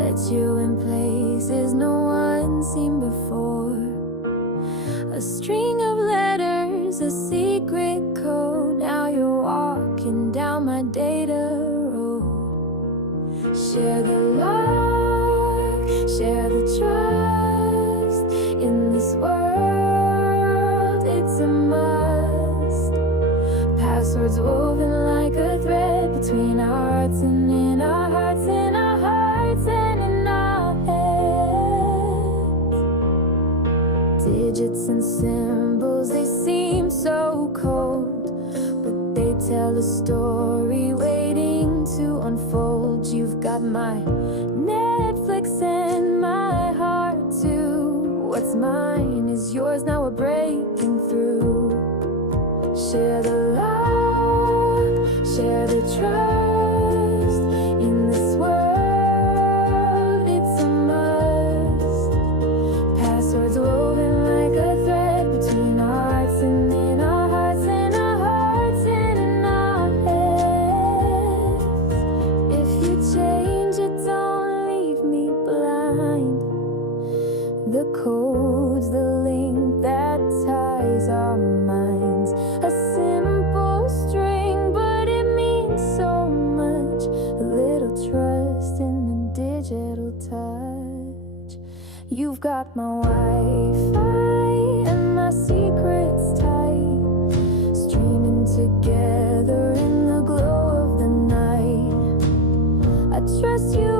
Let you in places no one's seen before. A string of letters, a secret code. Now you're walking down my data road. Share the love, share the trust. In this world, it's a must. Passwords woven like a thread between our hearts and in our hearts, in our hearts and in our heads. Digits and symbols, they seem so cold, but they tell a story waiting to unfold. You've got my Netflix and my heart too. What's mine is yours, now we're breaking through. Share the love, share the trust. In this world, it's a must. Passwords woven like a thread between our hearts and in our hearts, in our hearts and in our heads. If you change it, don't leave me blind. The code's the link that ties our minds. A simple string, but it means so much. A little trust in a digital touch. You've got my Wi-Fi and my secrets tight, streaming together in the glow of the night. I trust you